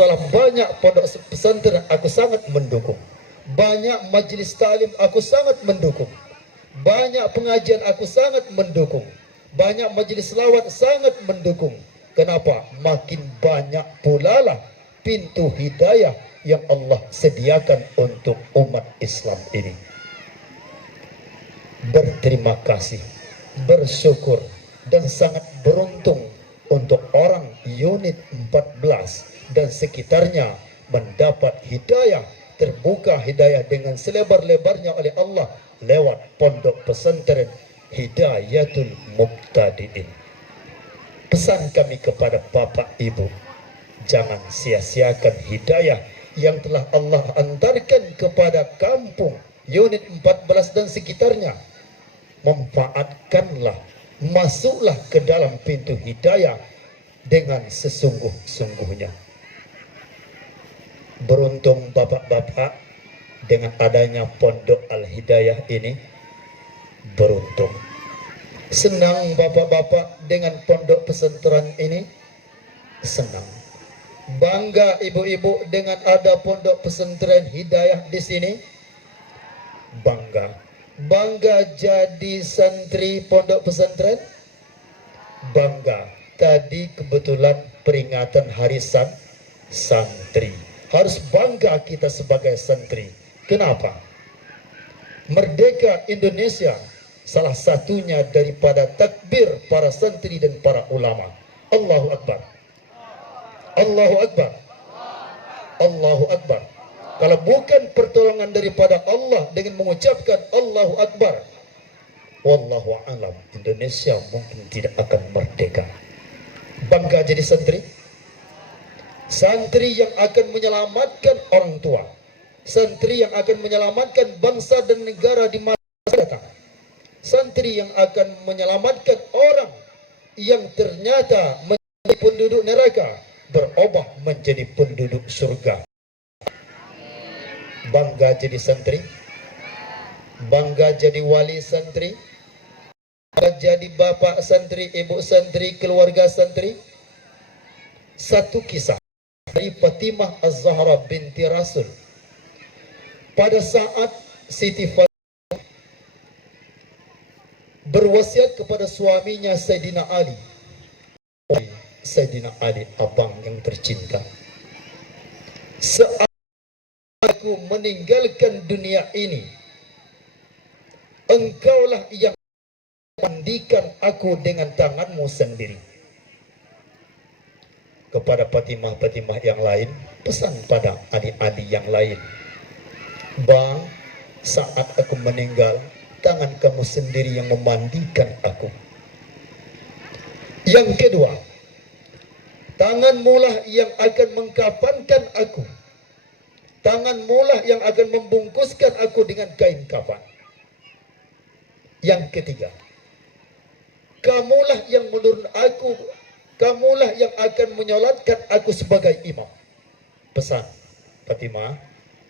Masalah banyak pondok pesantren aku sangat mendukung. Banyak majelis talim aku sangat mendukung. Banyak pengajian aku sangat mendukung. Banyak majelis selawat sangat mendukung. Kenapa? Makin banyak pula lah pintu hidayah yang Allah sediakan untuk umat Islam ini. Berterima kasih, bersyukur, dan sangat beruntung untuk orang unit 14 dan sekitarnya mendapat hidayah, terbuka hidayah dengan selebar-lebarnya oleh Allah lewat pondok pesantren Hidayatul Muqtadiin. Pesan kami kepada Bapak Ibu, jangan sia-siakan hidayah yang telah Allah antarkan kepada kampung unit 14 dan sekitarnya. Manfaatkanlah, masuklah ke dalam pintu hidayah dengan sesungguh-sungguhnya. Beruntung bapak-bapak dengan adanya pondok Al-Hidayah ini. Beruntung. Senang bapak-bapak dengan pondok pesantren ini. Senang. Bangga ibu-ibu dengan ada pondok pesantren Hidayah di sini. Bangga. Bangga jadi santri pondok pesantren. Bangga. Tadi kebetulan peringatan hari santri. Harus bangga kita sebagai santri. Kenapa? Merdeka Indonesia salah satunya daripada takbir para santri dan para ulama. Allahu Akbar. Allahu Akbar. Allahu Akbar. Kalau bukan pertolongan daripada Allah dengan mengucapkan Allahu Akbar, wallahu alam, Indonesia mungkin tidak akan merdeka. Bangga jadi santri. Santri yang akan menyelamatkan orang tua. Santri yang akan menyelamatkan bangsa dan negara di masa datang. Santri yang akan menyelamatkan orang yang ternyata menjadi penduduk neraka berubah menjadi penduduk surga. Bangga jadi santri. Bangga jadi wali santri. Bangga jadi bapak santri, ibu santri, keluarga santri. Satu kisah dari Fatimah Az-Zahra binti Rasul. Pada saat Siti Fatimah berwasiat kepada suaminya Sayyidina Ali. Sayyidina Ali, abang yang tercinta, saat aku meninggalkan dunia ini, engkaulah yang mandikan aku dengan tanganmu sendiri. Kepada Fatimah-Fatimah yang lain, pesan pada adik-adik yang lain, bang, saat aku meninggal, tangan kamu sendiri yang memandikan aku. Yang kedua, tanganmulah yang akan mengkafankan aku. Tanganmulah yang akan membungkuskan aku dengan kain kafan. Yang ketiga, kamulah yang menurun aku, kamulah yang akan menyolatkan aku sebagai imam. Pesan Fatimah,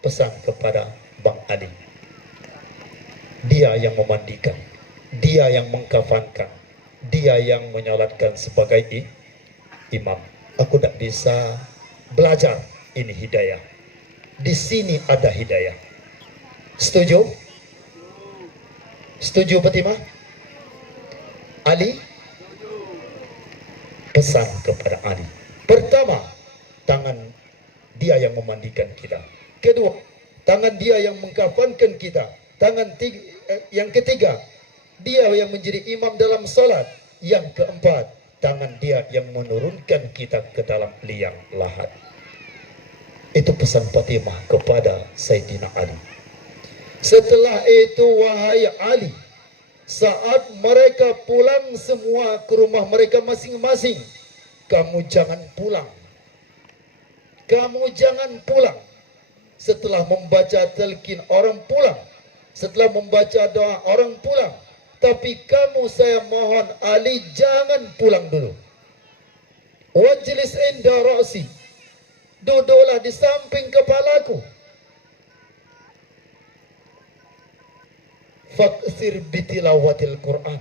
pesan kepada Bang Ali. Dia yang memandikan, dia yang mengkafankan, dia yang menyolatkan sebagai imam. Aku tak bisa belajar, ini hidayah. Di sini ada hidayah. Setuju? Setuju Fatimah? Ali? Pesan kepada Ali. Pertama, tangan dia yang memandikan kita. Kedua, tangan dia yang mengkafankan kita. Yang ketiga, dia yang menjadi imam dalam salat. Yang keempat, tangan dia yang menurunkan kita ke dalam liang lahat. Itu pesan Fatimah kepada Sayyidina Ali. Setelah itu, wahai Ali, saat mereka pulang semua ke rumah mereka masing-masing, kamu jangan pulang. Kamu jangan pulang. Setelah membaca talqin orang pulang. Setelah membaca doa orang pulang. Tapi kamu, saya mohon Ali, jangan pulang dulu. Wajlis inda ra'si. Duduklah di samping kepalaku. Fakthir bitilawatil Quran.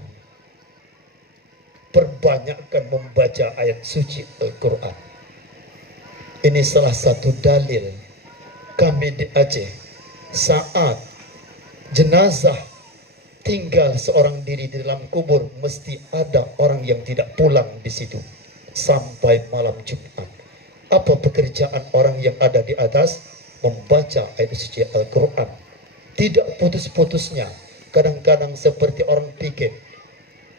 Perbanyakkan membaca ayat suci Al-Quran. Ini salah satu dalil kami di Aceh saat jenazah tinggal seorang diri di dalam kubur, mesti ada orang yang tidak pulang di situ sampai malam Jumat. Apa pekerjaan orang yang ada di atas? Membaca ayat suci Al-Quran. Tidak putus-putusnya. Kadang-kadang seperti orang piket.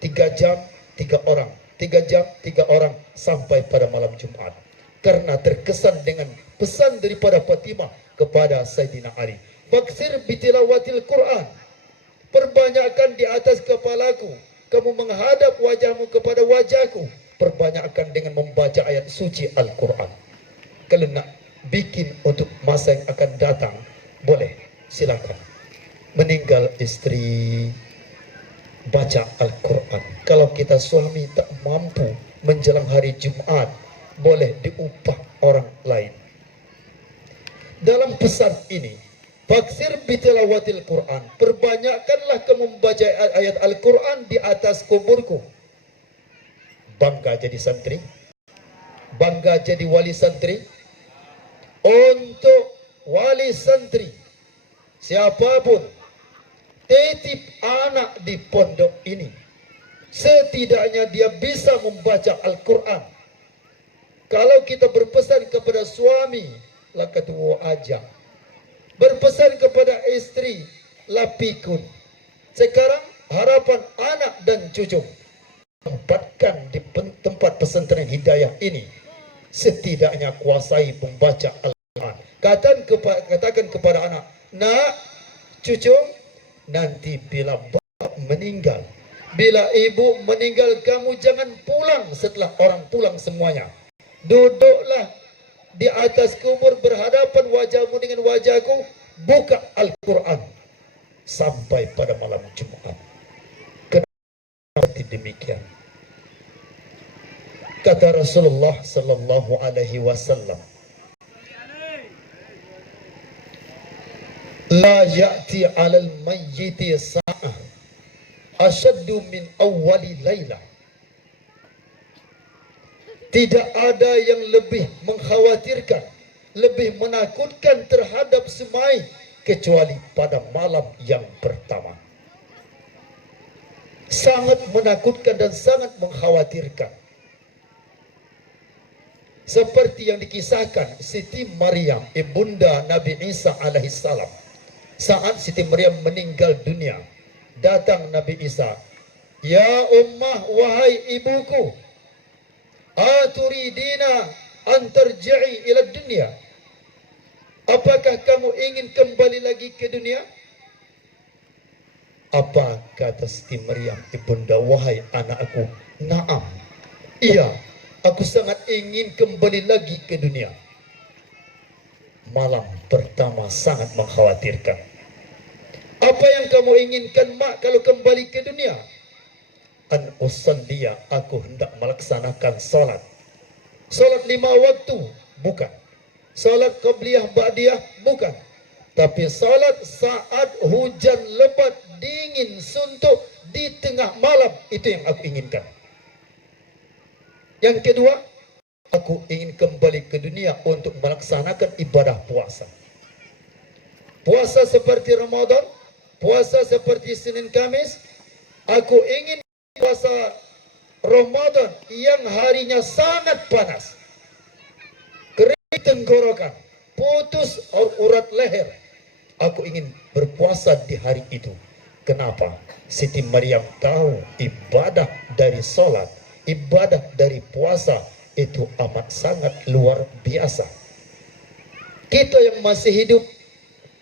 3 jam, 3 orang. 3 jam, 3 orang. Sampai pada malam Jumat. Karena terkesan dengan pesan daripada Fatimah kepada Sayyidina Ali. Baksir bitilawatil Quran. Perbanyakkan di atas kepalaku. Kamu menghadap wajahmu kepada wajahku. Perbanyakkan dengan membaca ayat suci Al-Quran. Kalau nak bikin untuk masa yang akan datang, boleh, silakan. Meninggal istri, baca Al-Quran. Kalau kita suami tak mampu menjelang hari Jumat, boleh diupah orang lain. Dalam pesan ini, faksir bitilawatil Quran, perbanyakkanlah kamu membaca ayat Al-Quran di atas kuburku. Bangga jadi santri, bangga jadi wali santri. Untuk wali santri, siapapun titip anak di pondok ini, setidaknya dia bisa membaca Al-Quran. Kalau kita berpesan kepada suami, lakatu aja. Berpesan kepada istri, lapikun. Sekarang harapan anak dan cucu, tempatkan di tempat pesantren hidayah ini, setidaknya kuasai membaca Al-Quran. Katakan kepada anak, nak, cucu, nanti bila bapak meninggal, bila ibu meninggal, kamu jangan pulang setelah orang pulang semuanya. Duduklah di atas kubur berhadapan wajahmu dengan wajahku, buka Al-Quran sampai pada malam Jumat. Kenapa demikian? Kata Rasulullah sallallahu alaihi wasallam, la ya'ti 'alal mayyiti sa'ah asyaddu min awwali lailah. Tidak ada yang lebih mengkhawatirkan, lebih menakutkan terhadap semai kecuali pada malam yang pertama. Sangat menakutkan dan sangat mengkhawatirkan. Seperti yang dikisahkan Siti Maryam, ibunda Nabi Isa alaihissalam. Saat Siti Maryam meninggal dunia, datang Nabi Isa, ya ummah, wahai ibuku, aturidina antarji'i ila dunia. Apakah kamu ingin kembali lagi ke dunia? Apa kata Siti Maryam, ibunda, wahai anakku, naam, iya, aku sangat ingin kembali lagi ke dunia. Malam pertama sangat mengkhawatirkan. Apa yang kamu inginkan, mak, kalau kembali ke dunia? An usalliya, aku hendak melaksanakan salat. Salat 5 waktu, bukan. Salat qabliyah ba'diyah, bukan. Tapi salat saat hujan lebat, dingin, suntuk, di tengah malam, itu yang aku inginkan. Yang kedua, aku ingin kembali ke dunia untuk melaksanakan ibadah puasa. Puasa seperti Ramadan, puasa seperti Senin Kamis. Aku ingin puasa Ramadan yang harinya sangat panas, kering tenggorokan, putus urat leher. Aku ingin berpuasa di hari itu. Kenapa? Siti Maryam tahu ibadah dari salat, ibadah dari puasa itu amat sangat luar biasa. Kita yang masih hidup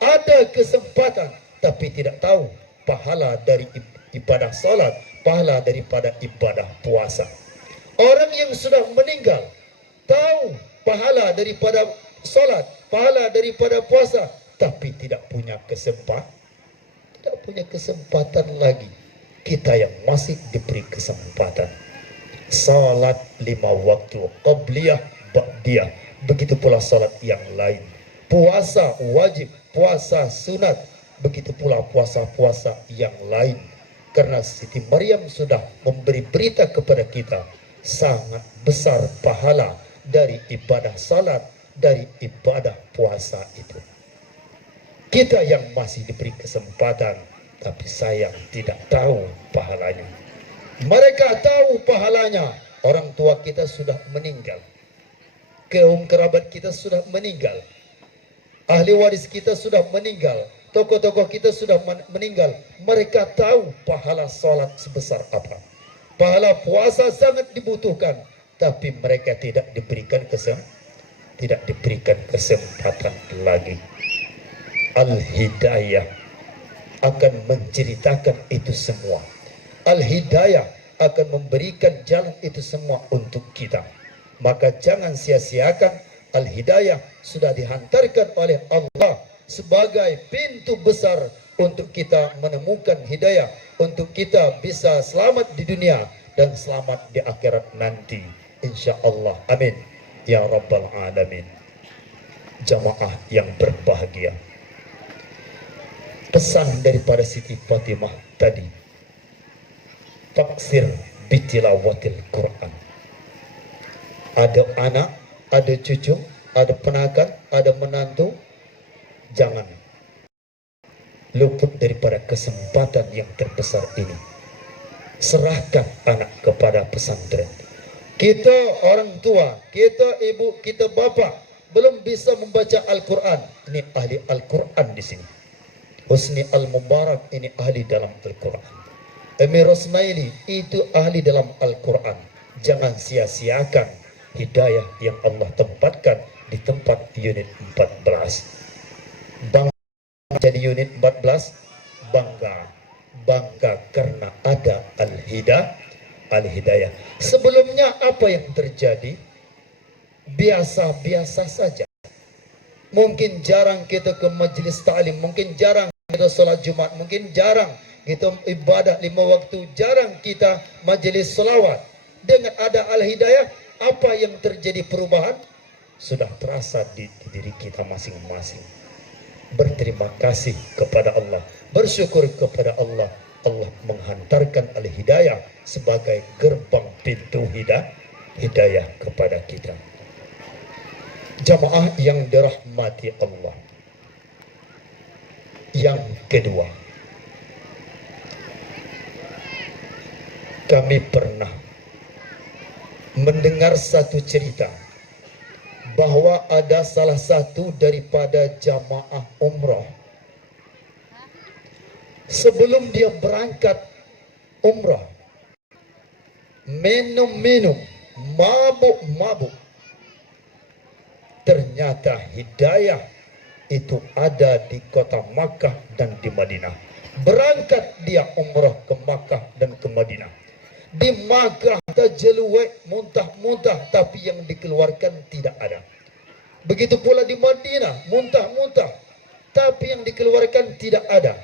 ada kesempatan, tapi tidak tahu pahala dari ibadah salat, pahala daripada ibadah puasa. Orang yang sudah meninggal tahu pahala daripada salat, pahala daripada puasa, tapi tidak punya kesempatan. Tidak punya kesempatan lagi. Kita yang masih diberi kesempatan. Salat 5 waktu, qabliyah, ba'diyah. Begitu pula salat yang lain. Puasa wajib, puasa sunat. Begitu pula puasa-puasa yang lain. Karena Siti Maryam sudah memberi berita kepada kita, sangat besar pahala dari ibadah salat, dari ibadah puasa itu. Kita yang masih diberi kesempatan, tapi sayang tidak tahu pahalanya. Mereka tahu pahalanya. Orang tua kita sudah meninggal, kaum kerabat kita sudah meninggal, ahli waris kita sudah meninggal, tokoh-tokoh kita sudah meninggal. Mereka tahu pahala sholat sebesar apa, pahala puasa sangat dibutuhkan, tapi mereka tidak diberikan kesempatan lagi. Al-Hidayah akan menceritakan itu semua. Al-Hidayah akan memberikan jalan itu semua untuk kita. Maka jangan sia-siakan. Al-Hidayah sudah dihantarkan oleh Allah sebagai pintu besar untuk kita menemukan hidayah, untuk kita bisa selamat di dunia dan selamat di akhirat nanti, insya Allah. Amin ya rabbal alamin. Jamaah yang berbahagia, pesan daripada Siti Fatimah tadi, taksir bitilawatil Quran. Ada anak, ada cucu, ada penakan, ada menantu, jangan luput daripada kesempatan yang terbesar ini. Serahkan anak kepada pesantren. Kita orang tua, kita ibu, kita bapak belum bisa membaca Al-Quran. Ini ahli Al-Quran di sini. Husni Al-Mubarak ini ahli dalam Al-Quran. Emi Rosmaili itu ahli dalam Al-Quran. Jangan sia-siakan hidayah yang Allah tempatkan di tempat unit 14. Bangga jadi unit 14, bangga karena ada Al-Hidayah. Sebelumnya apa yang terjadi? Biasa-biasa saja. Mungkin jarang kita ke majelis ta'lim, mungkin jarang kita sholat Jumat, mungkin jarang kita ibadah 5 waktu, jarang kita majelis selawat. Dengan ada Al-Hidayah, apa yang terjadi perubahan? Sudah terasa di diri kita masing-masing. Berterima kasih kepada Allah, bersyukur kepada Allah. Allah menghantarkan Al-Hidayah sebagai gerbang pintu hidayah kepada kita. Jamaah yang dirahmati Allah. Yang kedua, kami pernah mendengar satu cerita bahwa ada salah satu daripada jamaah umrah, sebelum dia berangkat umrah, minum-minum, mabuk-mabuk. Ternyata hidayah itu ada di kota Makkah dan di Madinah. Berangkat dia umrah ke Makkah dan ke Madinah. Di Makkah terjeluek, muntah-muntah, tapi yang dikeluarkan tidak ada. Begitu pula di Madinah, muntah-muntah, tapi yang dikeluarkan tidak ada.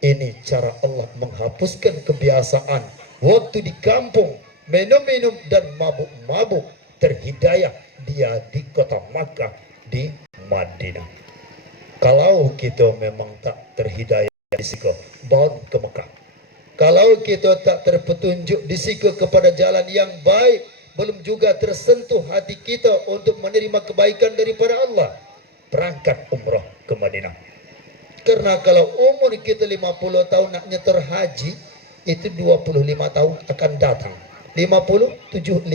Ini cara Allah menghapuskan kebiasaan waktu di kampung minum-minum dan mabuk-mabuk. Terhidayah dia di kota Makkah, di Madinah. Kalau kita memang tak terhidayah di situ, bawa ke Makkah. Kalau kita tak terpetunjuk di situ kepada jalan yang baik, belum juga tersentuh hati kita untuk menerima kebaikan daripada Allah, berangkat umrah ke Madinah. Karena kalau umur kita 50 tahun nak nyetor haji, itu 25 tahun akan datang. 75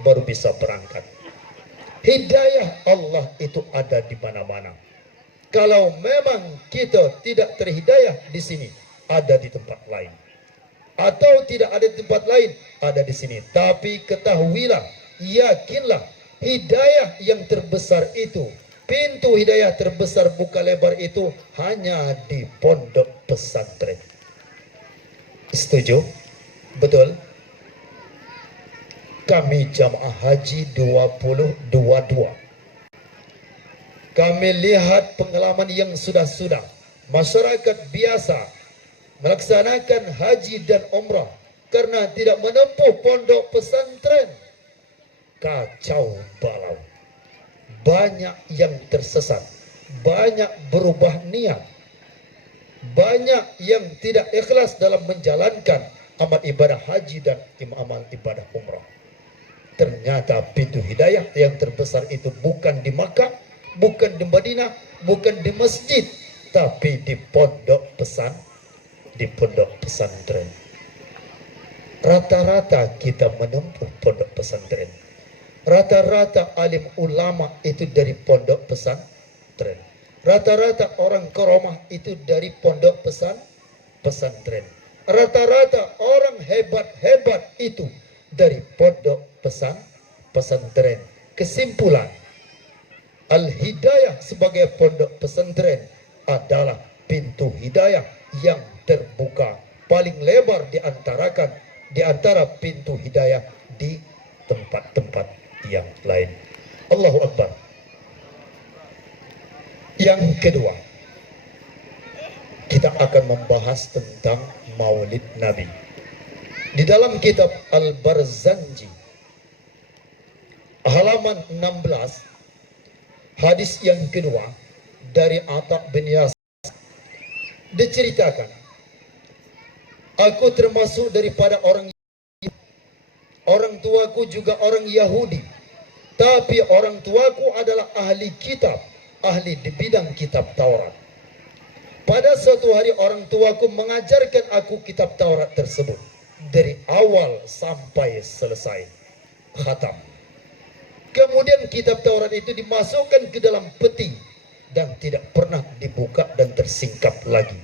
baru bisa berangkat. Hidayah Allah itu ada di mana-mana. Kalau memang kita tidak terhidayah di sini, ada di tempat lain. Atau tidak ada di tempat lain, ada di sini. Tapi ketahuilah, yakinlah, hidayah yang terbesar itu, pintu hidayah terbesar buka lebar itu hanya di pondok pesantren. Setuju? Betul? Kami jamaah haji 2022. Kami lihat pengalaman yang sudah-sudah. Masyarakat biasa melaksanakan haji dan umrah karena tidak menempuh pondok pesantren. Kacau balau. Banyak yang tersesat. Banyak berubah niat. Banyak yang tidak ikhlas dalam menjalankan amal ibadah haji dan amal ibadah umrah. Ternyata pintu hidayah yang terbesar itu bukan di Makkah, bukan di Madinah, bukan di masjid, tapi di pondok pesantren. Rata-rata kita menempuh pondok pesantren. Rata-rata alim ulama itu dari pondok pesantren. Rata-rata orang keromah itu dari pondok pesantren. Rata-rata orang hebat-hebat itu dari pondok pesantren. Kesimpulan, Al-Hidayah sebagai pondok pesantren adalah pintu hidayah yang terbuka paling lebar di antara pintu hidayah di tempat-tempat yang lain. Allahu Akbar. Yang kedua, kita akan membahas tentang Maulid Nabi. Di dalam kitab Al-Barzanji, halaman 16, hadis yang kedua dari Atha bin Yasir, diceritakan, aku termasuk daripada orang tuaku juga orang Yahudi, tapi orang tuaku adalah ahli kitab, ahli di bidang kitab Taurat. Pada suatu hari orang tuaku mengajarkan aku kitab Taurat tersebut dari awal sampai selesai, khatam. Kemudian kitab Taurat itu dimasukkan ke dalam peti dan tidak pernah dibuka dan tersingkap lagi.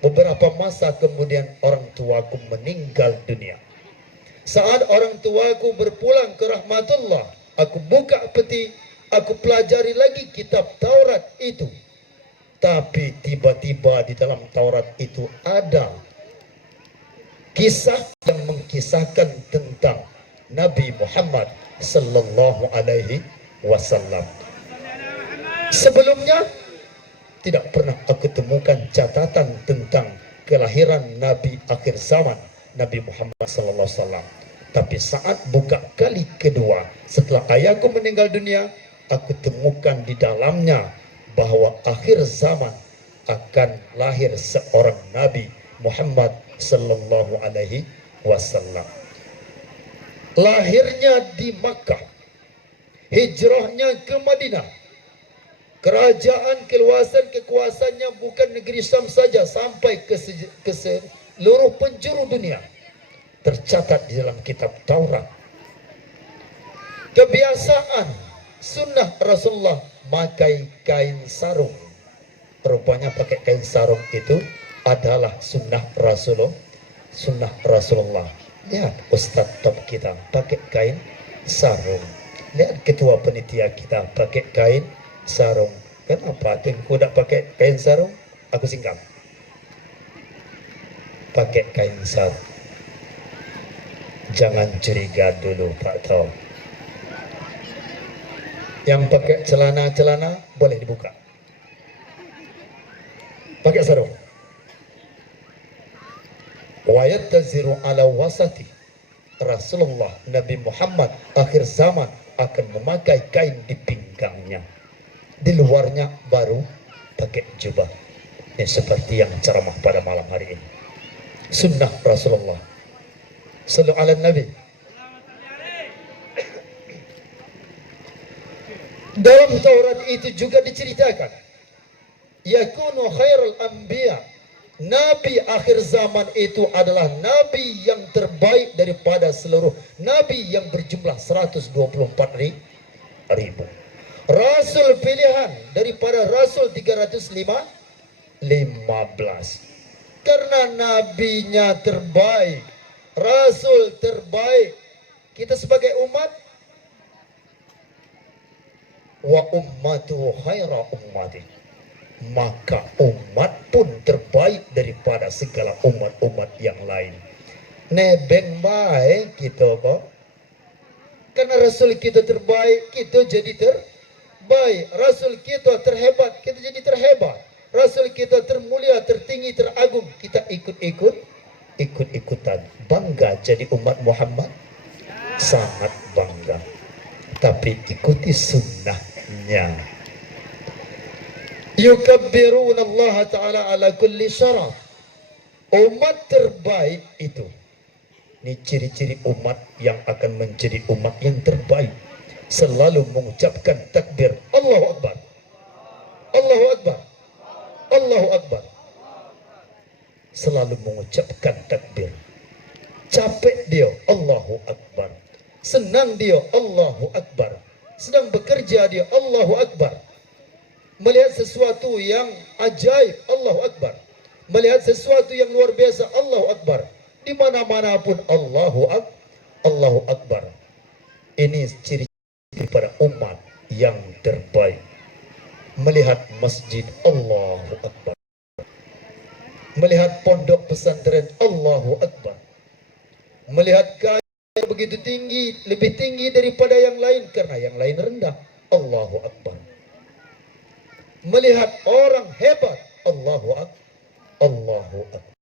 Beberapa masa kemudian orang tuaku meninggal dunia. Saat orang tuaku berpulang ke rahmatullah, aku buka peti, aku pelajari lagi kitab Taurat itu. Tapi tiba-tiba di dalam Taurat itu ada kisah yang mengkisahkan tentang Nabi Muhammad sallallahu alaihi wasallam. Sebelumnya tidak pernah aku temukan catatan tentang kelahiran Nabi akhir zaman, Nabi Muhammad sallallahu alaihi wasallam. Tapi saat buka kali kedua setelah ayahku meninggal dunia, aku temukan di dalamnya bahwa akhir zaman akan lahir seorang Nabi Muhammad sallallahu alaihi wasallam. Lahirnya di Makkah, hijrahnya ke Madinah. Kerajaan kekuasaannya bukan negeri Syam saja, sampai ke seluruh penjuru dunia. Tercatat di dalam kitab Taurat. Kebiasaan sunnah Rasulullah pakai kain sarung. Rupanya pakai kain sarung itu adalah sunnah Rasulullah. Lihat Ustadz top kita pakai kain sarung. Lihat ketua penitia kita pakai kain sarung. Kenapa Tengku tidak pakai kain sarung? Aku singkap. Pakai kain sarung. Jangan curiga dulu Pak Tau. Yang pakai celana boleh dibuka. Pakai sarung. Wa yattaziru ala wasati. Rasulullah Nabi Muhammad akhir zaman akan memakai kain di pinggangnya. Di luarnya baru pakai jubah. Ini seperti yang ceramah pada malam hari ini. Sunnah Rasulullah. Sallu ala Nabi. Dalam Taurat itu juga diceritakan, yakunu khairul anbiya, Nabi akhir zaman itu adalah Nabi yang terbaik daripada seluruh Nabi yang berjumlah 124.000. Rasul pilihan daripada Rasul 315. Karena nabinya terbaik, Rasul terbaik, kita sebagai umat, wa ummatu khaira ummati, maka umat pun terbaik daripada segala umat-umat yang lain. Nebeng baik kita kok. Karena Rasul kita terbaik, kita jadi terbaik. Rasul kita terhebat, kita jadi terhebat. Rasul kita termulia, tertinggi, teragung, kita ikut-ikutan. Bangga jadi umat Muhammad, sangat bangga. Tapi ikuti sunnahnya. Yukabbiruna Allah Ta'ala ala kulli syaraf. Umat terbaik itu Ini ciri-ciri umat yang akan menjadi umat yang terbaik. Selalu mengucapkan takbir. Allahu Akbar. Allahu Akbar. Allahu Akbar. Selalu mengucapkan takbir. Capek dia, Allahu Akbar. Senang dia, Allahu Akbar. Sedang bekerja dia, Allahu Akbar. Melihat sesuatu yang ajaib, Allahu Akbar. Melihat sesuatu yang luar biasa, Allahu Akbar. Di mana-mana pun Allahu Akbar. Ini ciri pada umat yang terbaik. Melihat masjid, Allahu Akbar. Melihat pondok pesantren, Allahu Akbar. Melihat kaya begitu tinggi, lebih tinggi daripada yang lain karena yang lain rendah, Allahu Akbar. Melihat orang hebat, Allahu Akbar.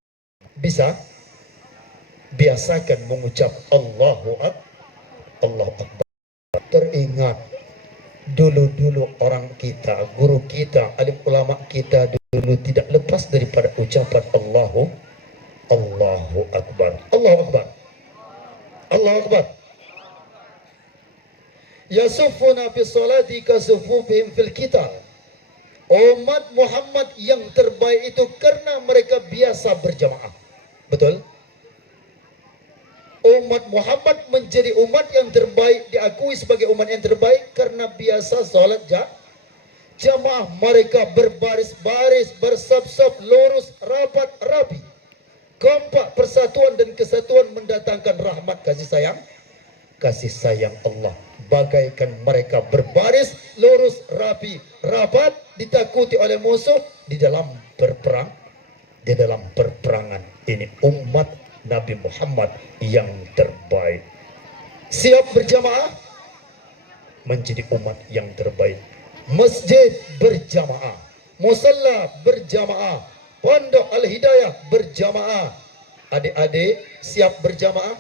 Bisa? Biasakan mengucap Allahu Akbar. Teringat dulu-dulu orang kita, guru kita, alim ulama kita dulu tidak lepas daripada ucapan Allahu Akbar. Allahu Akbar. Allahu Akbar. Yasuffuna fi salati kasufufihim fil qital. Umat Muhammad yang terbaik itu karena mereka biasa berjamaah. Betul? Umat Muhammad menjadi umat yang terbaik, diakui sebagai umat yang terbaik karena biasa salat jamaah. Mereka berbaris-baris, bersaf-saf, lurus, rapat, rapi, kompak. Persatuan dan kesatuan mendatangkan rahmat kasih sayang Allah. Bagaikan mereka berbaris, lurus, rapi, rapat, ditakuti oleh musuh di dalam perperangan. Ini umat Nabi Muhammad yang terbaik. Siap berjamaah, menjadi umat yang terbaik. Masjid berjamaah, musalla berjamaah, pondok Al-Hidayah berjamaah. Adik-adik siap berjamaah?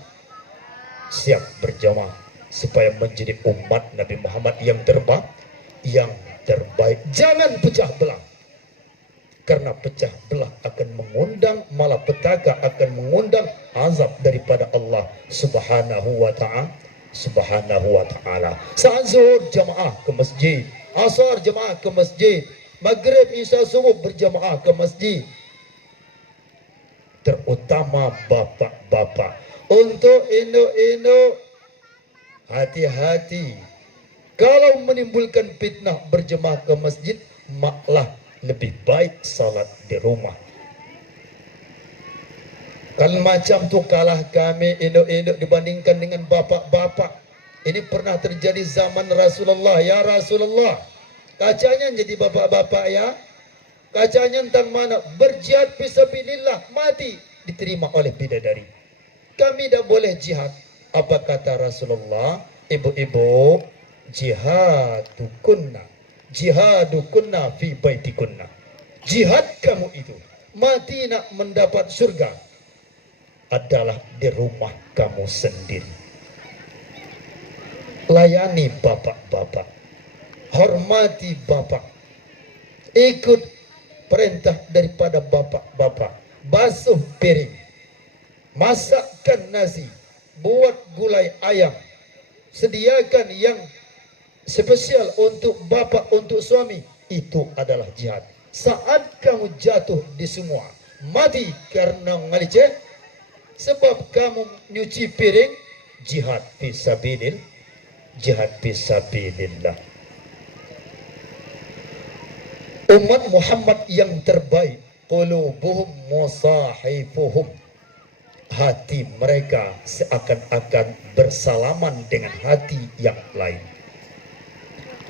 Siap berjamaah supaya menjadi umat Nabi Muhammad yang terbaik. Jangan pecah belah. Karena pecah belah akan mengundang malapetaka, akan mengundang azab daripada Allah Subhanahu wa Ta'ala. Saat zuhur jamaah ke masjid, asar jamaah ke masjid, maghrib, isya, subuh berjamaah ke masjid. Terutama bapak-bapak, untuk induk-induk hati-hati. Kalau menimbulkan fitnah berjamaah ke masjid, maklah lebih baik salat di rumah. Kalau macam tu kalah kami induk-induk dibandingkan dengan bapak-bapak. Ini pernah terjadi zaman Rasulullah. Ya Rasulullah, kacanya jadi bapak-bapak ya. Kacanya tentang mana? Berjihad fisabilillah, mati diterima oleh bidadari. Kami dah boleh jihad. Apa kata Rasulullah? Ibu-ibu, jihadukunna fi baitikunna. Jihad kamu itu, mati nak mendapat surga, adalah di rumah kamu sendiri. Layani bapak-bapak, hormati bapak, ikut perintah daripada bapak-bapak. Basuh piring, masakkan nasi, buat gulai ayam, sediakan yang spesial untuk bapak, untuk suami. Itu adalah jihad. Saat kamu jatuh di semua, mati karena ngaliceh, sebab kamu nyuci piring, jihad fisabilillah. Umat Muhammad yang terbaik, qulubuhum musahifuhum, hati mereka seakan-akan bersalaman dengan hati yang lain.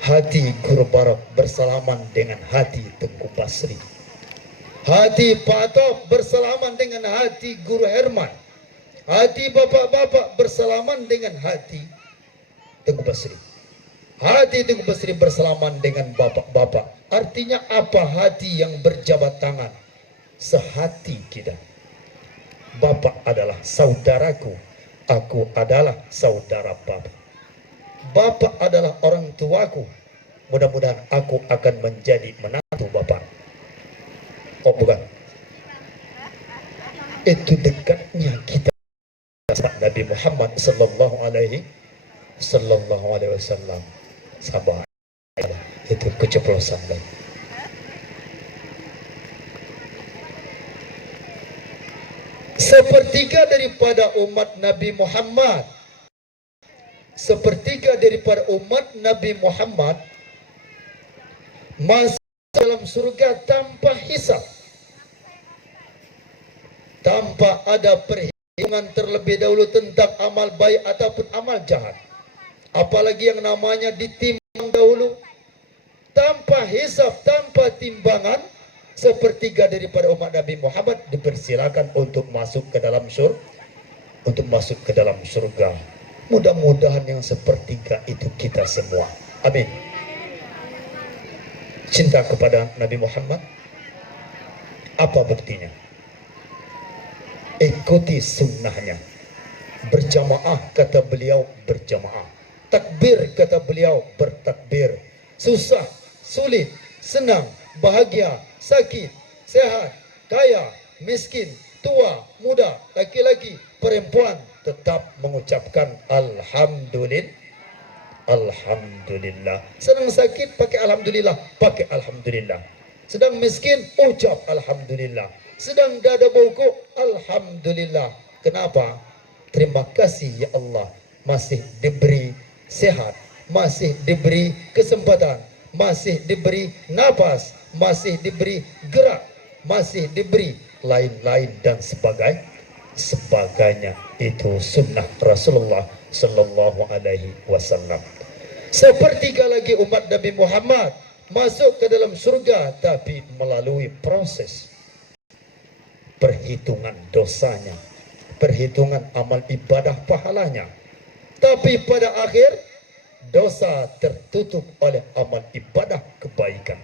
Hati Guru Barak bersalaman dengan hati Tengku Basri. Hati Pak Top bersalaman dengan hati Guru Herman. Hati bapak-bapak bersalaman dengan hati Tengku Basri. Hati Tengku Basri bersalaman dengan bapak-bapak. Artinya apa? Hati yang berjabat tangan, sehati kita. Bapak adalah saudaraku, aku adalah saudara bapak. Bapak adalah orang tuaku, mudah-mudahan aku akan menjadi menantu bapak. Oh bukan, itu dekatnya kita Nabi Muhammad sallallahu alaihi wasallam. Sabar, itu keceplosan lagi. Sepertiga daripada umat Nabi Muhammad, sepertiga daripada umat Nabi Muhammad masuk dalam surga tanpa hisab, tanpa ada perhitungan terlebih dahulu tentang amal baik ataupun amal jahat, apalagi yang namanya ditimbang dahulu, tanpa hisab, tanpa timbangan. Sepertiga daripada umat Nabi Muhammad dipersilakan untuk masuk ke dalam surga, Mudah-mudahan yang sepertiga itu kita semua. Amin. Cinta kepada Nabi Muhammad, apa buktinya? Ikuti sunnahnya. Berjamaah kata beliau, berjamaah. Takbir kata beliau, bertakbir. Susah, sulit, senang, bahagia, sakit, sehat, kaya, miskin, tua, muda, laki-laki, perempuan, tetap mengucapkan alhamdulillah. Alhamdulillah. Sedang sakit pakai alhamdulillah, pakai alhamdulillah. Sedang miskin ucap alhamdulillah. Sedang dada bongkok alhamdulillah. Kenapa? Terima kasih ya Allah, masih diberi sehat, masih diberi kesempatan, masih diberi napas, masih diberi gerak, masih diberi lain-lain dan sebagainya. Itu sunnah Rasulullah sallallahu alaihi wasallam. Sepertiga lagi umat Nabi Muhammad masuk ke dalam surga, tapi melalui proses perhitungan dosanya, perhitungan amal ibadah pahalanya. Tapi pada akhir dosa tertutup oleh amal ibadah kebaikan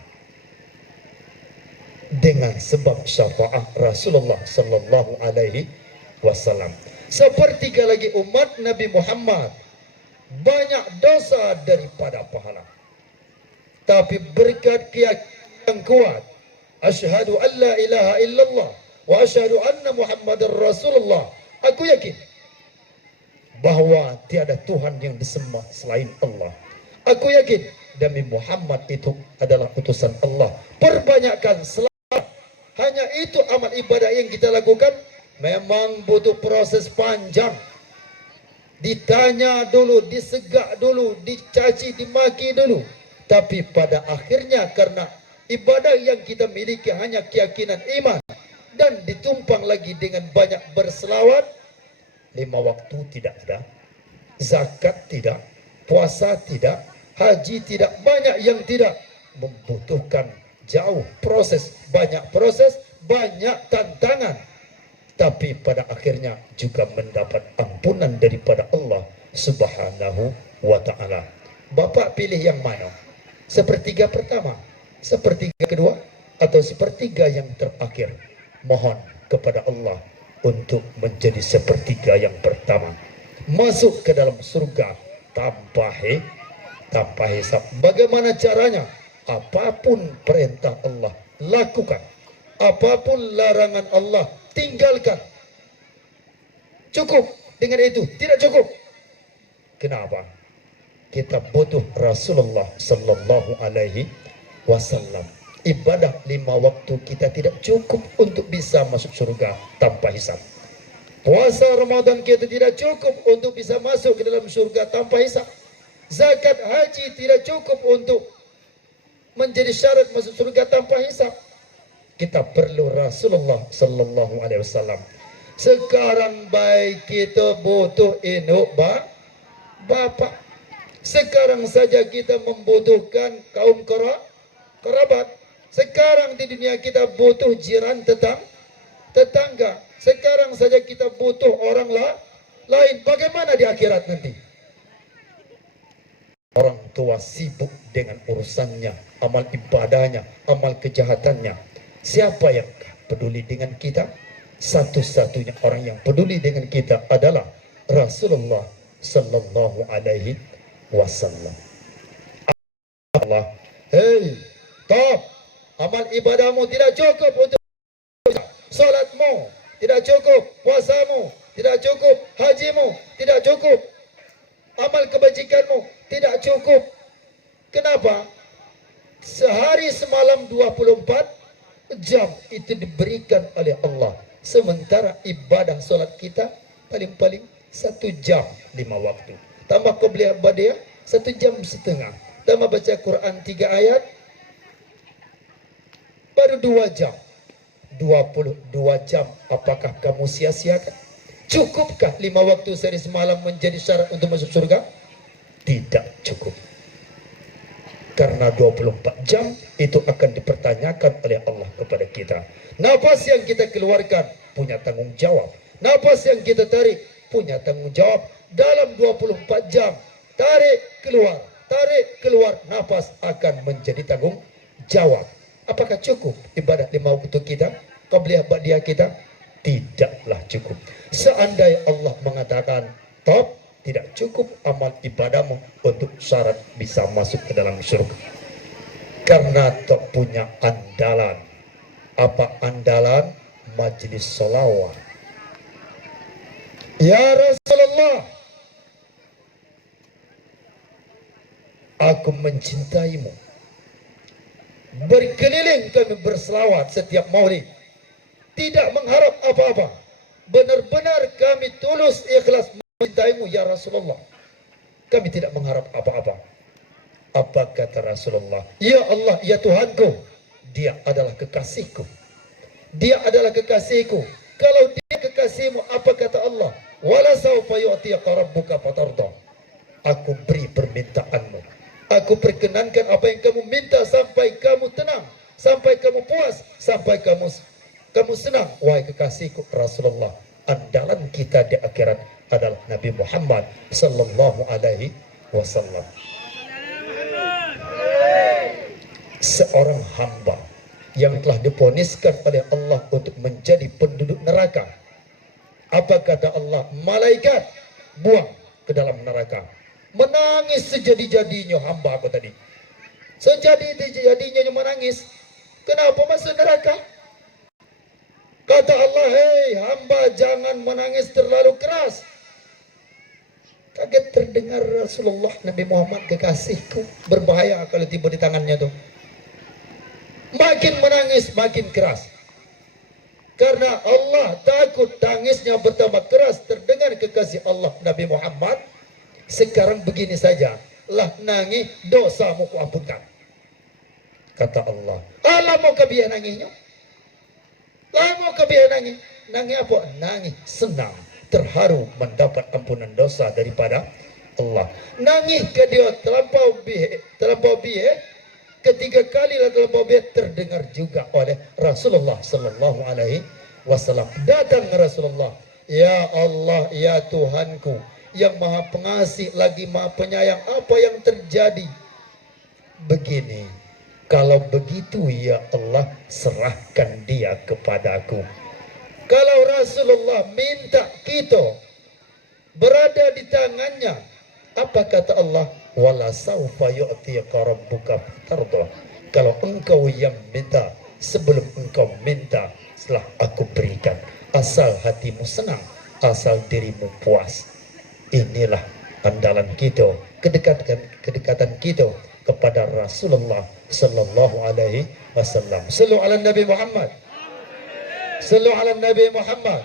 dengan sebab syafaat Rasulullah sallallahu alaihi wasallam. Sepertiga lagi umat Nabi Muhammad banyak dosa daripada pahala, tapi berkat keyakinan yang kuat, asyhadu an la ilaha illallah wa asyhadu anna Muhammadar Rasulullah, aku yakin bahwa tiada Tuhan yang disembah selain Allah. Aku yakin Nabi Muhammad itu adalah utusan Allah. Perbanyakkan selawat. Hanya itu amal ibadah yang kita lakukan. Memang butuh proses panjang. Ditanya dulu, disegak dulu, dicaci, dimaki dulu. Tapi pada akhirnya karena ibadah yang kita miliki hanya keyakinan iman dan ditumpang lagi dengan banyak berselawat, 5 waktu tidak ada, zakat tidak, puasa tidak, haji tidak, banyak yang tidak, membutuhkan jauh proses, banyak tantangan, tapi pada akhirnya juga mendapat ampunan daripada Allah Subhanahu wa ta'ala. Bapak pilih yang mana? Sepertiga pertama, sepertiga kedua, atau sepertiga yang terakhir? Mohon kepada Allah untuk menjadi sepertiga yang pertama, masuk ke dalam surga tanpa hisab. Bagaimana caranya? Apapun perintah Allah lakukan, apapun larangan Allah tinggalkan. Cukup dengan itu? Tidak cukup. Kenapa? Kita butuh Rasulullah sallallahu alaihi wasallam. Ibadah 5 waktu kita tidak cukup untuk bisa masuk surga tanpa hisab. Puasa Ramadan kita tidak cukup untuk bisa masuk ke dalam surga tanpa hisab. Zakat haji tidak cukup untuk menjadi syarat masuk surga tanpa hisab. Kita perlu Rasulullah sallallahu alaihi wasallam. Sekarang baik kita butuh induk bapak. Sekarang saja kita membutuhkan kaum kerabat. Sekarang di dunia kita butuh jiran tetangga. Sekarang saja kita butuh orang lain. Bagaimana di akhirat nanti? Orang tua sibuk dengan urusannya, amal ibadahnya, amal kejahatannya. Siapa yang peduli dengan kita? Satu-satunya orang yang peduli dengan kita adalah Rasulullah sallallahu alaihi wasallam. Allah, hey, top. Amal ibadahmu tidak cukup untuk salatmu, tidak cukup puasamu, tidak cukup hajimu tidak cukup, amal kebajikanmu tidak cukup. Kenapa? Sehari semalam 24 jam itu diberikan oleh Allah. Sementara ibadah solat kita paling-paling 1 jam 5 waktu. Tambah qobliyah ba'diyah 1 jam setengah. Tambah baca Quran 3 ayat baru 2 jam. 22 jam apakah kamu sia-siakan? Cukupkah 5 waktu sehari semalam menjadi syarat untuk masuk surga? Tidak cukup. Karena 24 jam itu akan dipertanyakan oleh Allah kepada kita. Nafas yang kita keluarkan punya tanggung jawab. Nafas yang kita tarik punya tanggung jawab. Dalam 24 jam tarik keluar nafas akan menjadi tanggung jawab. Apakah cukup ibadah 5 waktu kita? Qabliyah ba'diyah kita? Tidaklah cukup. Seandainya Allah mengatakan top, tidak cukup amal ibadahmu untuk syarat bisa masuk ke dalam surga. Karena tak punya andalan. Apa andalan? Majlis sholawat. Ya Rasulullah, aku mencintaimu. Berkeliling kami berselawat setiap maulid, tidak mengharap apa-apa. Benar-benar kami tulus ikhlas mencintaimu ya Rasulullah. Kami tidak mengharap apa-apa. Apa kata Rasulullah? Ya Allah, ya Tuhanku, dia adalah kekasihku. Dia adalah kekasihku. Kalau dia kekasihmu, apa kata Allah? Wala sawfa yu'tiyaka rabbuka fatarda. Aku beri permintaanmu. Aku perkenankan apa yang kamu minta sampai kamu tenang, sampai kamu puas, sampai kamu senang. Wahai kekasihku Rasulullah, andalan kita di akhirat adalah Nabi Muhammad sallallahu alaihi wasallam. Seorang hamba yang telah diponiskan oleh Allah untuk menjadi penduduk neraka. Apa kata Allah? Malaikat buang ke dalam neraka. Menangis sejadi-jadinya hamba aku tadi. Sejadi-jadinya menangis. Kenapa masuk neraka? Kata Allah, hei hamba jangan menangis terlalu keras. Kaget terdengar Rasulullah Nabi Muhammad kekasihku. Berbahaya kalau tiba di tangannya tuh. Makin menangis makin keras. Karena Allah takut tangisnya bertambah keras. Terdengar kekasih Allah Nabi Muhammad. Sekarang begini saja, lah nangis dosamu kuampunkan. Kata Allah, Allah mau kebiar nangisnya? Lah mau kebiar nangis? Nangis apa? Nangis senang, terharu mendapat ampunan dosa daripada Allah. Nangis ke dia terlampau bihe, ketiga kali lah terlampau bihe terdengar juga oleh Rasulullah sallallahu alaihi wasallam. Datang Rasulullah, ya Allah, ya Tuhanku, yang maha pengasih lagi maha penyayang, apa yang terjadi? Begini, kalau begitu ya Allah, serahkan dia kepadaku. Kalau Rasulullah minta kita berada di tangannya, apa kata Allah? Wala sawfa yu'tiyaka rabbuka fatarda. Kalau engkau yang minta, sebelum engkau minta, setelah aku berikan. Asal hatimu senang, asal dirimu puas. Inilah andalan kita, kedekatan kita kepada Rasulullah sallallahu alaihi wasallam. Sallu ala Nabi Muhammad. Sallu ala Nabi Muhammad.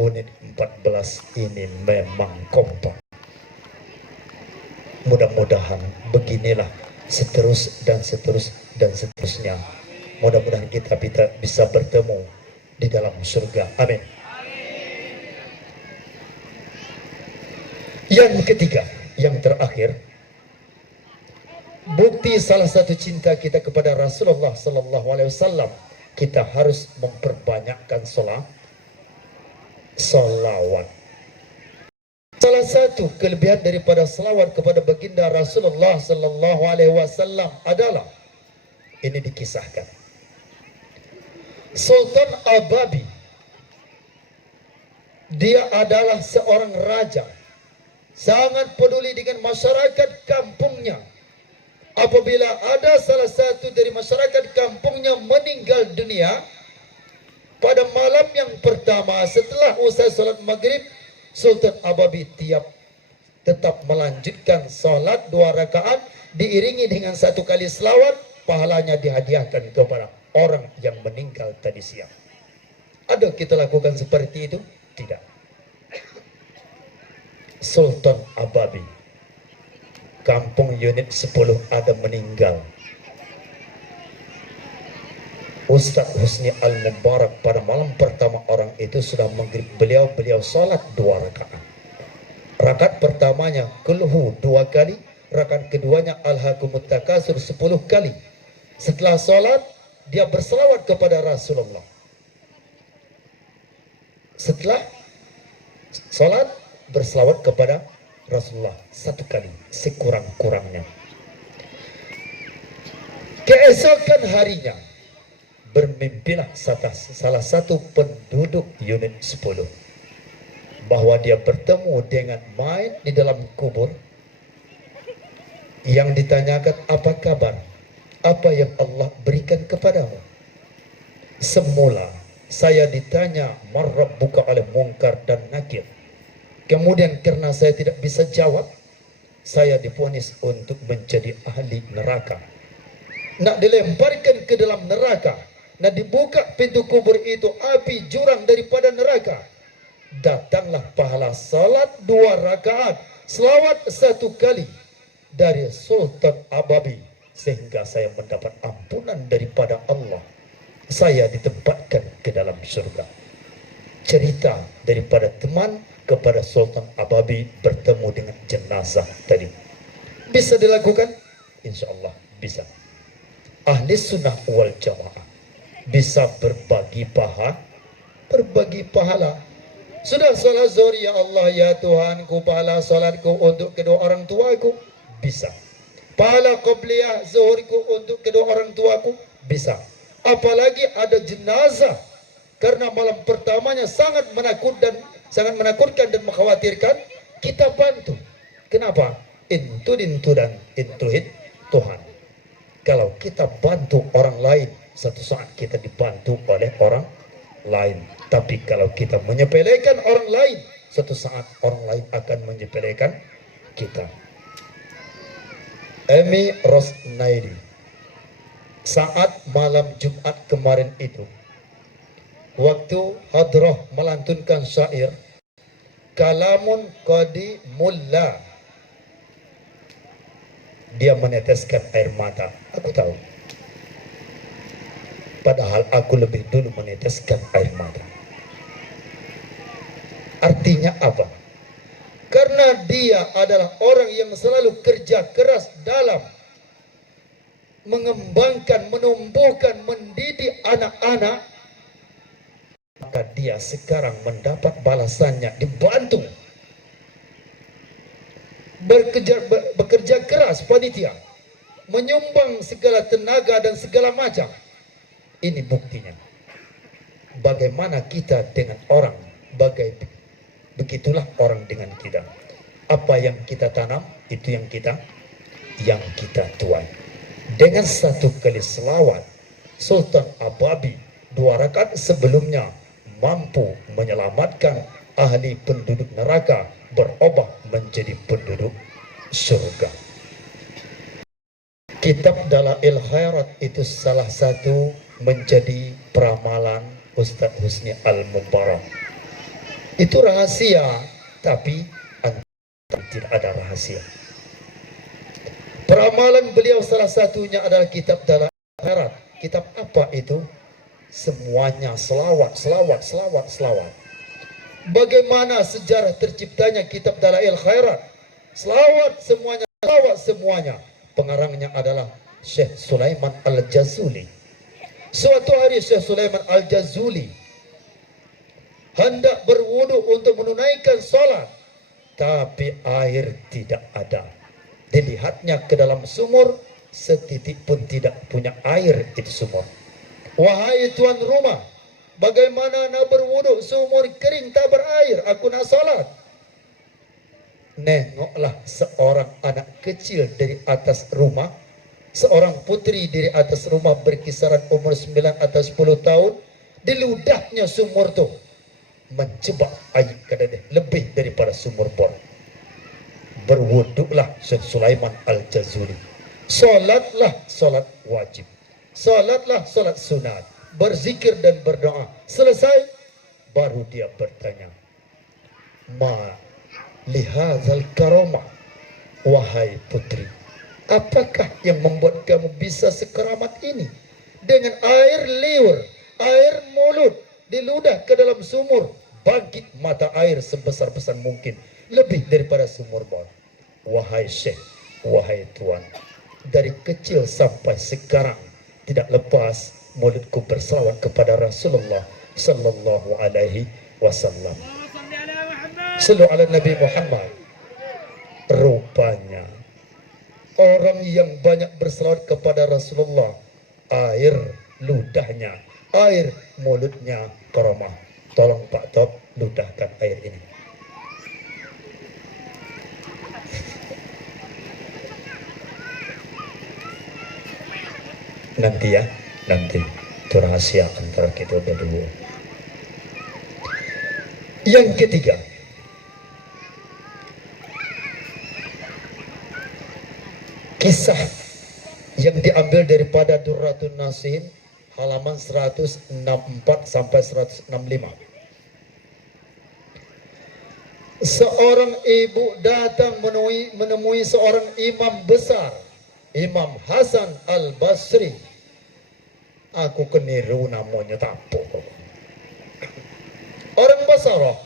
Unit 14 ini memang kompak. Mudah-mudahan beginilah seterusnya. Mudah-mudahan kita bisa bertemu di dalam surga. Amin. Yang ketiga, yang terakhir, bukti salah satu cinta kita kepada Rasulullah sallallahu alaihi wasallam, kita harus memperbanyakkan salawat. Salah satu kelebihan daripada salawat kepada baginda Rasulullah sallallahu alaihi wasallam adalah ini dikisahkan. Sultan Ababi, dia adalah seorang raja, sangat peduli dengan masyarakat kampungnya. Apabila ada salah satu dari masyarakat kampungnya meninggal dunia, pada malam yang pertama setelah usai sholat maghrib, Sultan Ababi tetap melanjutkan sholat 2 rakaat diiringi dengan 1 kali selawat, pahalanya dihadiahkan kepada orang yang meninggal tadi siang. Ada kita lakukan seperti itu? Tidak. Sultan Ababi, kampung unit 10 ada meninggal. Ustaz Husni Al-Mubarak pada malam pertama orang itu sudah maghrib, beliau sholat 2 rakaat. Rakaat pertamanya kulhu 2 kali, rakaat keduanya Alhaakumut Takasur 10 kali. Setelah sholat dia berselawat kepada Rasulullah. Setelah sholat berselawat kepada Rasulullah 1 kali sekurang-kurangnya. Keesokan harinya bermimpilah salah satu penduduk unit 10 bahwa dia bertemu dengan mayat di dalam kubur. Yang ditanyakan, apa kabar? Apa yang Allah berikan kepadamu? Semula saya ditanya marrabbuka oleh Munkar dan Nakir. Kemudian karena saya tidak bisa jawab, saya divonis untuk menjadi ahli neraka. Nak dilemparkan ke dalam neraka. Nah, dibuka pintu kubur itu, api jurang daripada neraka. Datanglah pahala salat 2 rakaat, selawat 1 kali dari Sultan Ababi, sehingga saya mendapat ampunan daripada Allah. Saya ditempatkan ke dalam surga. Cerita daripada teman kepada Sultan Ababi bertemu dengan jenazah tadi. Bisa dilakukan? Insya Allah bisa. Ahli sunnah wal jamaah bisa berbagi pahala. Sudah sholat zuhur, ya Allah ya Tuhanku, pahala sholatku untuk kedua orang tuaku, bisa. Pahala qabliyah zuhurku untuk kedua orang tuaku, bisa. Apalagi ada jenazah, karena malam pertamanya sangat menakutkan dan mengkhawatirkan, kita bantu. Kenapa? Intu dan intuhid Tuhan. Kalau kita bantu orang lain, satu saat kita dibantu oleh orang lain. Tapi kalau kita menyepelekan orang lain, satu saat orang lain akan menyepelekan kita. Amy Rosnaidi, saat malam Jumat kemarin itu, waktu hadrah melantunkan syair Kalamun Qadi Mulla, dia meneteskan air mata. Aku tahu, padahal aku lebih dulu meneteskan air mata. Artinya apa? Karena dia adalah orang yang selalu kerja keras dalam mengembangkan, menumbuhkan, mendidik anak-anak, maka dia sekarang mendapat balasannya, dibantu. Bekerja keras panitia, menyumbang segala tenaga dan segala macam. Ini buktinya. Bagaimana kita dengan orang, begitulah orang dengan kita. Apa yang kita tanam, itu yang kita tuai. Dengan 1 kali selawat, Sultan Ababi 2 rakaat sebelumnya mampu menyelamatkan ahli penduduk neraka berubah menjadi penduduk surga. Kitab Dalail Khairat itu salah satu menjadi peramalan Ustaz Husni Al-Mubarak. Itu rahasia, tapi tidak ada rahasia. Peramalan beliau salah satunya adalah kitab Dalail Khairat. Kitab apa itu? Semuanya selawat. Bagaimana sejarah terciptanya kitab Dalail Khairat? Selawat semuanya. Pengarangnya adalah Syekh Sulaiman Al-Jazuli. Suatu hari Syekh Sulaiman Al-Jazuli hendak berwudu untuk menunaikan sholat, tapi air tidak ada. Dilihatnya ke dalam sumur, setitik pun tidak punya air itu sumur. Wahai tuan rumah, bagaimana nak berwudu, sumur kering tak berair, aku nak sholat. Nengoklah seorang anak kecil dari atas rumah, seorang putri dari atas rumah berkisaran umur 9 atau 10 tahun, Di ludahnya sumur tuh menjebak air kadang lebih daripada sumur bor. Berwuduklah Syekh Sulaiman Al-Jazuli. Salatlah salat wajib. Salatlah salat sunat. Berzikir dan berdoa. Selesai, baru dia bertanya, ma lihadzal karamah, wahai putri, apakah yang membuat kamu bisa sekeramat ini? Dengan air liur, air mulut, diludah ke dalam sumur, bangkit mata air sebesar-besar mungkin, lebih daripada sumur bor. Wahai Syekh, wahai Tuan, dari kecil sampai sekarang tidak lepas mulutku bersalawat kepada Rasulullah sallallahu alaihi wasallam. Sallu ala Nabi Muhammad. Rupanya orang yang banyak berselawat kepada Rasulullah, air ludahnya, air mulutnya karamah. Tolong Pak Top ludahkan air ini. Nanti ya, nanti itu rahasia antara kita berdua. Yang ketiga, kisah yang diambil daripada Durratun Nasin halaman 164 sampai 165. Seorang ibu datang menemui seorang imam besar, Imam Hasan Al-Basri. Aku keniru namanya tapo. Orang Basrah,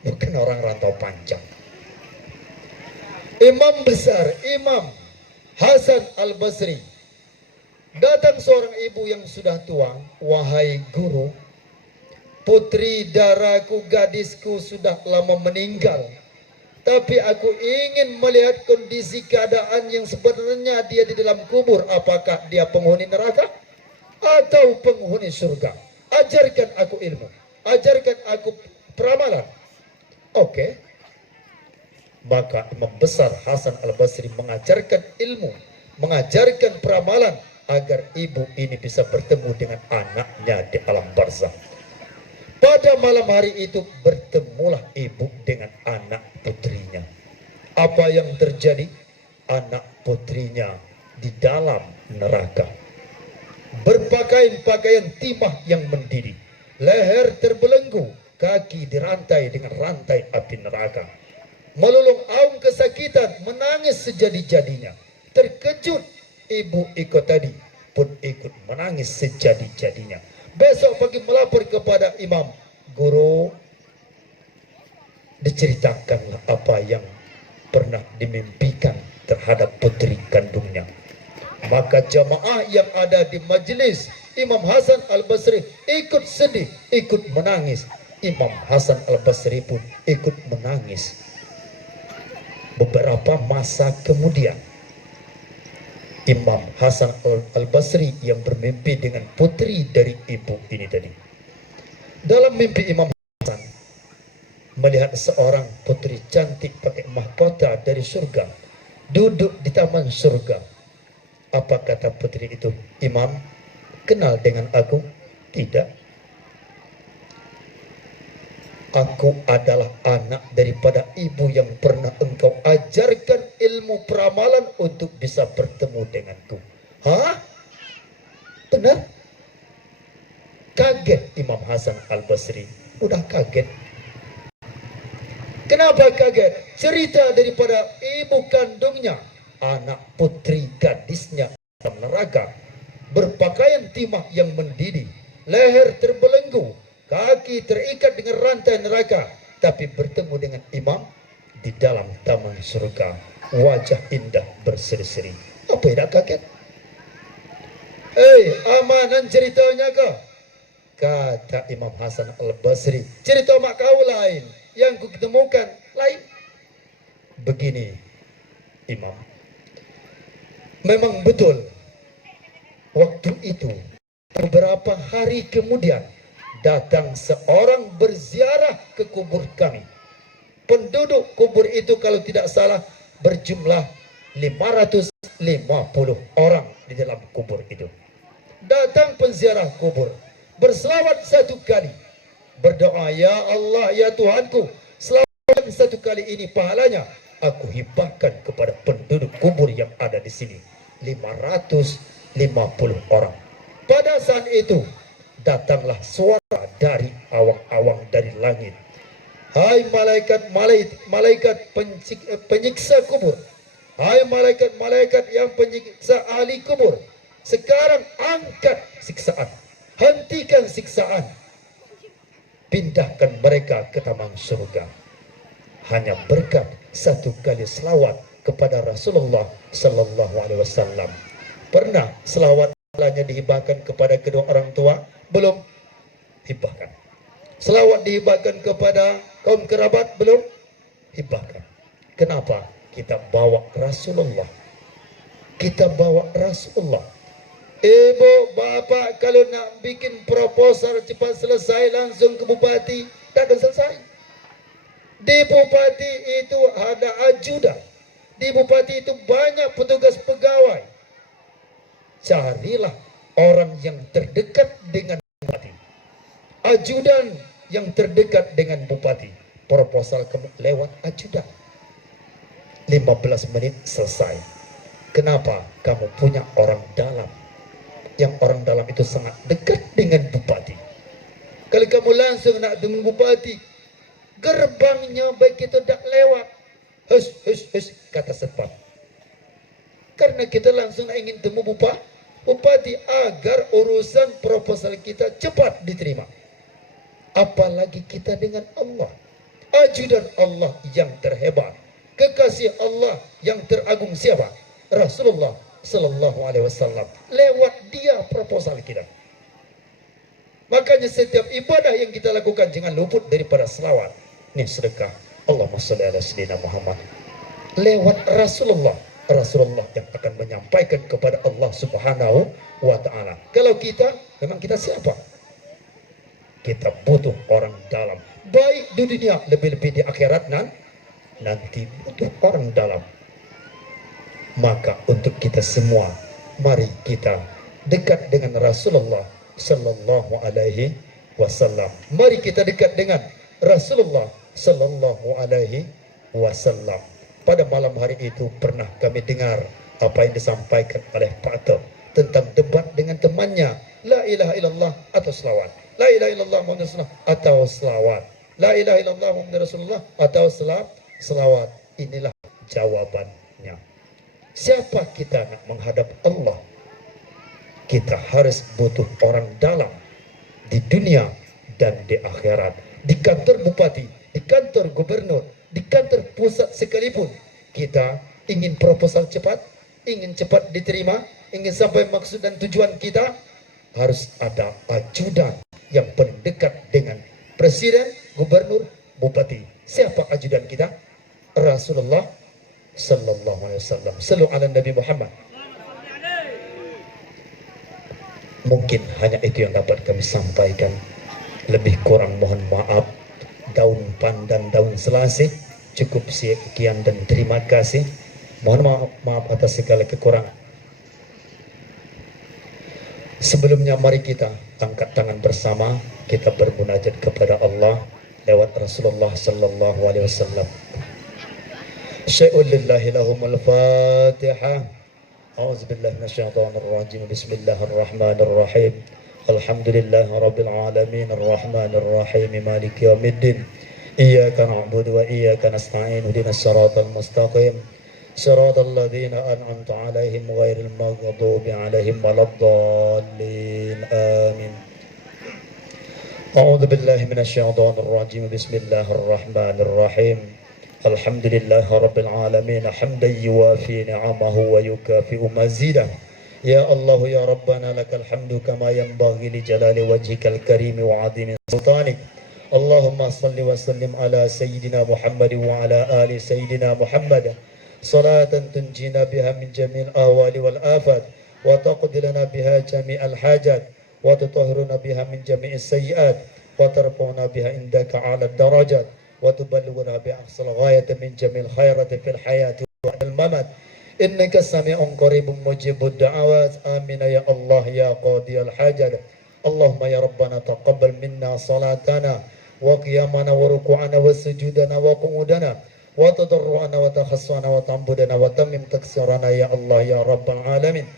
bukan orang rantau panjang. Imam besar, Imam Hasan Al-Basri. Datang seorang ibu yang sudah tua, wahai guru, putri daraku, gadisku sudah lama meninggal. Tapi aku ingin melihat kondisi keadaan yang sebenarnya dia di dalam kubur. Apakah dia penghuni neraka atau penghuni surga? Ajarkan aku ilmu, ajarkan aku peramalan. Oke. Maka Imam besar Hasan Al-Basri mengajarkan ilmu, mengajarkan peramalan agar ibu ini bisa bertemu dengan anaknya di alam barzakh. Pada malam hari itu bertemulah ibu dengan anak putrinya. Apa yang terjadi? Anak putrinya di dalam neraka, berpakaian pakaian timah yang mendidih, leher terbelenggu, kaki dirantai dengan rantai api neraka. Melulung aung kesakitan, menangis sejadi-jadinya. Terkejut ibu ikut tadi pun ikut menangis sejadi-jadinya. Besok pagi melapor kepada imam, guru, diceritakanlah apa yang pernah dimimpikan terhadap putri kandungnya. Maka jamaah yang ada di majelis Imam Hasan Al-Basri ikut sedih, ikut menangis. Imam Hasan Al-Basri pun ikut menangis. Beberapa masa kemudian, Imam Hasan Al-Basri yang bermimpi dengan putri dari ibu ini tadi. Dalam mimpi Imam Hasan melihat seorang putri cantik pakai mahkota dari surga, duduk di taman surga. Apa kata putri itu? Imam, kenal dengan aku? Tidak. Aku adalah anak daripada ibu yang pernah engkau ajarkan ilmu peramalan untuk bisa bertemu denganku. Hah? Benar? Kaget Imam Hasan Al-Basri. Udah kaget. Kenapa kaget? Cerita daripada ibu kandungnya, anak putri gadisnya dalam neraka, berpakaian timah yang mendidih, leher terbelenggu, kaki terikat dengan rantai neraka, tapi bertemu dengan imam di dalam taman surga, wajah indah berseri-seri. Apa tidak kaget? Amanan ceritanya kah? Kata Imam Hasan Al-Basri, cerita mak kau lain, yang ku ketemukan lain. Begini imam, memang betul waktu itu beberapa hari kemudian datang seorang berziarah ke kubur kami. Penduduk kubur itu kalau tidak salah berjumlah 550 orang di dalam kubur itu. Datang penziarah kubur, berselawat 1 kali, berdoa, ya Allah, ya Tuhanku, selawat 1 kali ini pahalanya aku hibahkan kepada penduduk kubur yang ada di sini, 550 orang. Pada saat itu datanglah suara dari awang-awang dari langit. Hai malaikat penyiksa kubur, hai malaikat yang penyiksa ahli kubur, sekarang angkat siksaan, hentikan siksaan, pindahkan mereka ke taman surga. Hanya berkat 1 kali selawat kepada Rasulullah Sallallahu Alaihi Wasallam. Pernah selawat hanya dihibahkan kepada kedua orang tua? Belum. Hibahkan. Selawat dihibahkan kepada kaum kerabat? Belum. Hibahkan. Kenapa? Kita bawa Rasulullah. Kita bawa Rasulullah. Ibu, bapak, kalau nak bikin proposal cepat selesai, langsung ke bupati, tak akan selesai. Di bupati itu ada ajudan. Di bupati itu banyak petugas pegawai. Carilah orang yang terdekat dengan bupati, ajudan yang terdekat dengan bupati. Proposal lewat ajudan, 15 menit selesai. Kenapa? Kamu punya orang dalam, yang orang dalam itu sangat dekat dengan bupati. Kalau kamu langsung nak dengan bupati, gerbangnya baik itu tak lewat, hus, kata sepap. Karena kita langsung ingin temu bupati agar urusan proposal kita cepat diterima. Apalagi kita dengan Allah, ajudan Allah yang terhebat, kekasih Allah yang teragung siapa? Rasulullah Sallallahu Alaihi Wasallam. Lewat dia proposal kita. Makanya setiap ibadah yang kita lakukan jangan luput daripada selawat. Ini sedekah. Allahumma sholli ala sayyidina Muhammad. Lewat Rasulullah yang akan menyampaikan kepada Allah Subhanahu wa Ta'ala. Kalau kita, memang kita siapa? Kita butuh orang dalam, baik di dunia, lebih-lebih di akhirat nanti butuh orang dalam. Maka untuk kita semua, mari kita dekat dengan Rasulullah Sallallahu Alaihi Wasallam. Mari kita dekat dengan Rasulullah Sallallahu Alaihi Wasallam. Pada malam hari itu pernah kami dengar apa yang disampaikan oleh Pak Tok tentang debat dengan temannya. La ilaha illallah atau selawat. La ilaha illallah Muhammad Rasulullah atau selawat. La ilaha illallah Muhammad Rasulullah atau selawat. Inilah jawabannya. Siapa kita nak menghadap Allah? Kita harus butuh orang dalam di dunia dan di akhirat. Di kantor bupati, di kantor gubernur, di kantor pusat sekalipun, kita ingin proposal cepat, ingin cepat diterima, ingin sampai maksud dan tujuan kita, harus ada ajudan yang paling dekat dengan presiden, gubernur, bupati. Siapa ajudan kita? Rasulullah Sallallahu Alaihi Wasallam. Sallu ala Nabi Muhammad. Mungkin hanya itu yang dapat kami sampaikan. Lebih kurang mohon maaf. Daun pandan, daun selasih. Cukup sekian dan terima kasih. Mohon maaf atas segala kekurangan. Sebelumnya mari kita angkat tangan bersama, kita bermunajat kepada Allah lewat Rasulullah Sallallahu Alaihi Wasallam. Syai'un lillahi lahumul Fatihah. A'udzubillahi minasyaitonir rajim. Bismillahirrahmanirrahim. Alhamdulillahi rabbil alamin arrahmanir rahim maliki yaumiddin. Iyyaka na'budu wa iyyaka nasta'in ihdinas siratal mustaqim siratal ladzina an'amta 'alaihim ghairil maghdubi 'alaihim waladdallin. Amin. A'udzu billahi minasyaitonir rajim. Bismillahirrahmanirrahim. Alhamdulillahi rabbil alamin hamdan yuwafi ni'amahu wa yukafi'u mazidah. Ya Allah ya Rabbana lakal hamdu kama yanbaghi li jalali wajhikal karim wa 'azimi sultanik. Allahumma salli wa sallim ala Sayyidina Muhammad wa ala ali Sayyidina Muhammad salatan tunjina biha min jami'il ahwali wal afat wa taqdi lana biha jami'al hajat wa tutahhiruna biha min jami'is sayyi'at wa tarfa'una biha indaka 'ala darajat wa tuballighuna bi aqsal ghayati min jami'il khairati fil hayati wa al mamat. Innaka sami'un qaribun mujibud da'awat. Amin ya Allah ya qadiyal hajat. Allahumma ya Rabbana taqabbal minna salatana wa qiyamana wa ruku'ana wa sujudana wa qu'udana wa tadarru'ana wa takhassana wa ta'budana wa tammim taksirana ya Allah ya Rabbal alamin.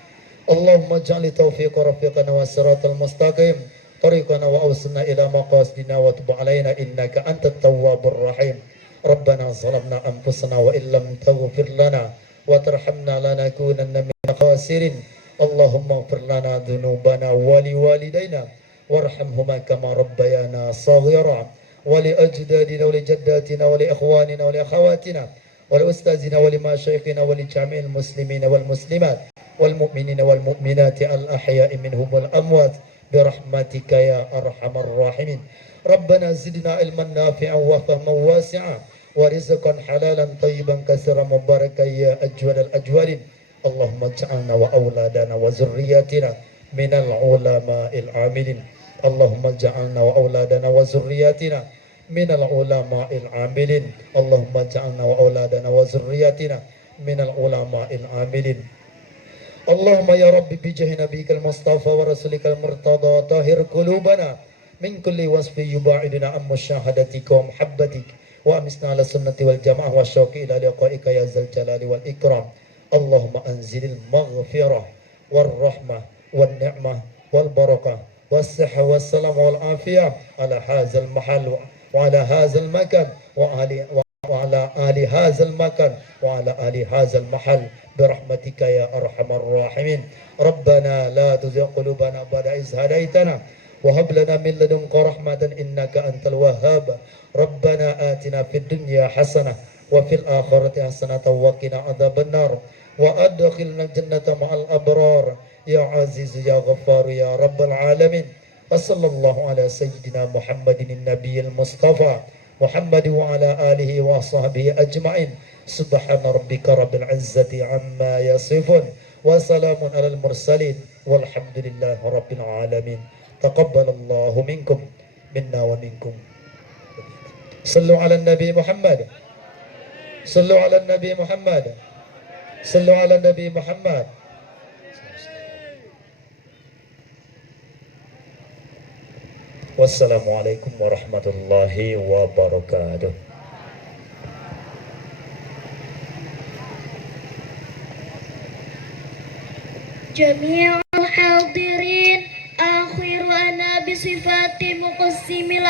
Allahumma ja'li taufiqa rafiqana wa siratal mustaqim tariqana wa awsilna ila maqasidina wa tub alaina innaka antat tawwabur rahim. Rabbana zalamna anfusana wa illam taghfir lana wa tarhamna lanakunanna minal khasirin. Allahumma ighfir lana dhunubana wa liwalidayna warhamhuma kama rabbayana saghira wa li ajdadina wa li jaddatina wa li ikhwanina wa li akhawatina wa li ustazina wa li masyayikhina wa li jami'il muslimina wal muslimat wal mu'minina wal mu'minati al ahya'i minhum wal amwat birahmatika ya arhamar rahimin. Rabbana zidna ilman nafi'an wa fahman wasi'an wa rizqan halalan tayyiban katsiran mubarakan ya ajwadal ajwadin. Allahumma ja'alna wa auladana wa zurriyatina minal ulama'il amilin. Allahumma ja'alna wa auladana wa zurriyatina minal ulama'il amilin. Allahumma ja'alna wa auladana wa zurriyatina minal ulama'il amilin. Allahumma ya Rabbi bijahi nabiyikal mustafa wa rasulikal murtada tahir qulubana min kulli wasfi yuba'iduna an musyahadatika wa muhabbatik wa amisna ala sunnati wal jamaah wa syauqi ila liqa'ika ya zal jalali wal ikram. Allahumma anzilil maghfirah wal rahmah wal ni'mah wal barakah was sihha was salam wal afiyah ala hadzal mahal wa ala hadzal makan wa ala ali hadzal makan wa ala ali hadzal mahal birahmatika ya arhamar rahimin. Rabbana la tuzigh qulubana ba'da idh hadaitana wa hab lana min ladunka rahmatan innaka antal wahhab. Rabbana atina fid dunya hasanah wa fil akhirati hasanatan wa qina adzabannar wa adkhilna jannata ma'al abrar ya aziz ya ghaffar ya rabbal alamin. Wa sallallahu ala sayyidina Muhammadin nabiyil mustafa Muhammad wa ala alihi wa sahbihi ajma'in. Subhana rabbika rabbil izzati amma yasifun wa salamun alal mursalin walhamdulillahi rabbil alamin. Taqabbalallahu minkum minna wa minkum. Sallu ala Nabi Muhammad. Sallu ala Nabi Muhammad. Sallu ala Nabi Muhammad. Wassalamualaikum warahmatullahi wabarakatuh. Jami'ul hadirin akhiru ana bisifati muqassimil